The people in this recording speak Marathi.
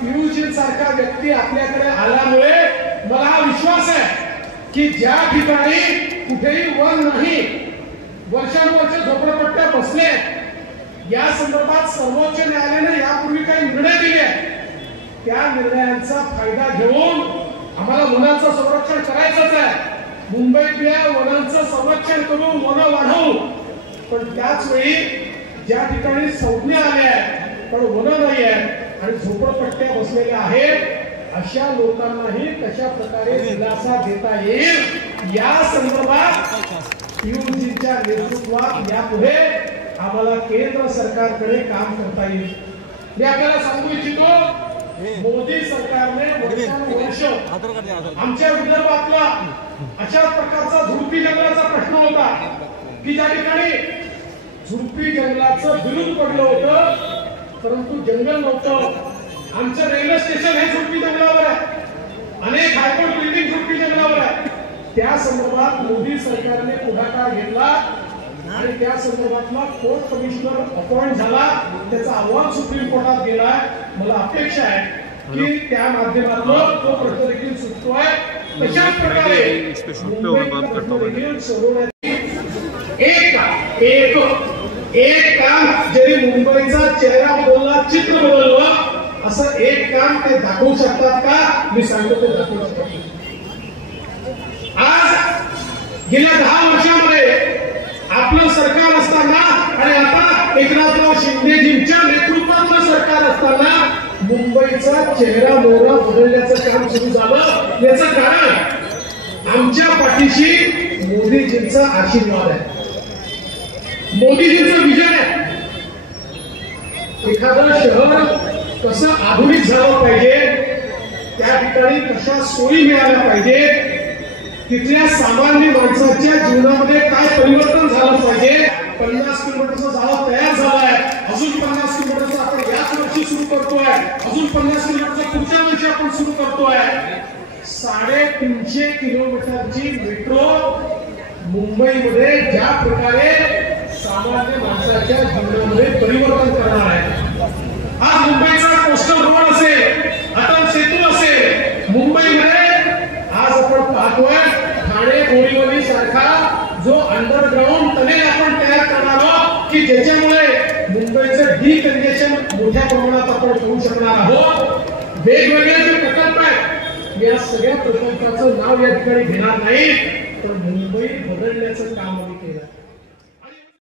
पियुष सारखा व्यक्ती आपल्याकडे आल्यामुळे मला हा विश्वास आहे की ज्या ठिकाणी कुठेही वन नाही, वर्षानुवर्ष झोपडपट्ट्या बसले, या संदर्भात सर्वोच्च न्यायालयाने यापूर्वी काही निर्णय दिले, त्या निर्णयांचा फायदा घेऊन आम्हाला वनांचं संरक्षण करायचंच आहे. मुंबईतल्या वनांचं संरक्षण करून वन वाढवू, पण त्याच वेळी ज्या ठिकाणी संज्ञा आल्या पण वन नाही आहेत आणि झोपडपट्ट्या बसलेल्या आहेत, अशा लोकांनाही कशा प्रकारे दिलासा देता येईल या संदर्भात पियुषजींच्या नेतृत्वात यापुढे आम्हाला केंद्र सरकारकडे काम करता येईल. मी आपल्याला सांगू इच्छितो, मोदी सरकारने वर्षानुवर्ष आमच्या विदर्भातला अशा प्रकारचा झुडपी जंगलाचा प्रश्न होता की ज्या ठिकाणी झुडपी जंगलाचं बिरुद पडलं होतं, परंतु जंगल नव्हतं. आमचं रेल्वे स्टेशन हे झुडपी जंगलावर आहे, अनेक हायकोर्ट बिल्डिंग झुडपी जंगलावर आहे. त्या संदर्भात मोदी सरकारने पुढाकार घेतला आणि त्या संदर्भातला कोर्ट कमिशनर अपॉइंट झाला, त्याचा अहवाल सुप्रीम कोर्टात गेला. मला अपेक्षा आहे की त्या माध्यमातून तो प्रश्न देखील सुटतोय. तशाच प्रकारे एक काम जरी मुंबईचा चेहरा बदलला, चित्र बदललं, असं एक काम ते दाखवू शकतात का? मी सांगतो ते दाखवू शकतात. आज गेल्या 10 वर्षांमध्ये आपलं सरकार असताना आणि आता एकनाथराव शिंदेजींच्या नेतृत्वातलं सरकार असताना मुंबईचा चेहरा मोहरा बदलण्याचं काम सुरू झालं. याचं कारण आमच्या पाठीशी मोदीजींचा आशीर्वाद आहे, मोदीजींचं विजन आहे. एखादं शहर कसं आधुनिक झालं पाहिजे, त्या ठिकाणी कशा सोयी मिळाल्या पाहिजे, तिथल्या सामान्य माणसाच्या जीवनामध्ये काय परिवर्तन झालं पाहिजे. 50 किलोमीटरचा जाळा तयार झालाय, अजून 50 किलोमीटरचा आपण याच वर्षी सुरू करतोय, अजून 50 किलोमीटरचा पुढच्या वर्षी आपण सुरू करतोय. 350 किलोमीटरची मेट्रो मुंबईमध्ये ज्या प्रकारे सामान्य माणसाच्या जीवनामध्ये परिवर्तन करणार आहे. आज मुंबईचा कोस्टल रोड असेल, अटल सेतू असेल, मुंबईमध्ये आज आपण पाहतोय ठाणे बोरीवली सारखा जो अंडरग्राउंड टनेल आपण तयार करणार आहोत की ज्याच्यामुळे मुंबईचं डिकंजेशन मोठ्या प्रमाणात आपण करू शकणार आहोत. वेगवेगळे जे प्रकल्प आहेत, या सगळ्या प्रकल्पाचं नाव या ठिकाणी घेणार नाही, पण मुंबई बदलण्याचं काम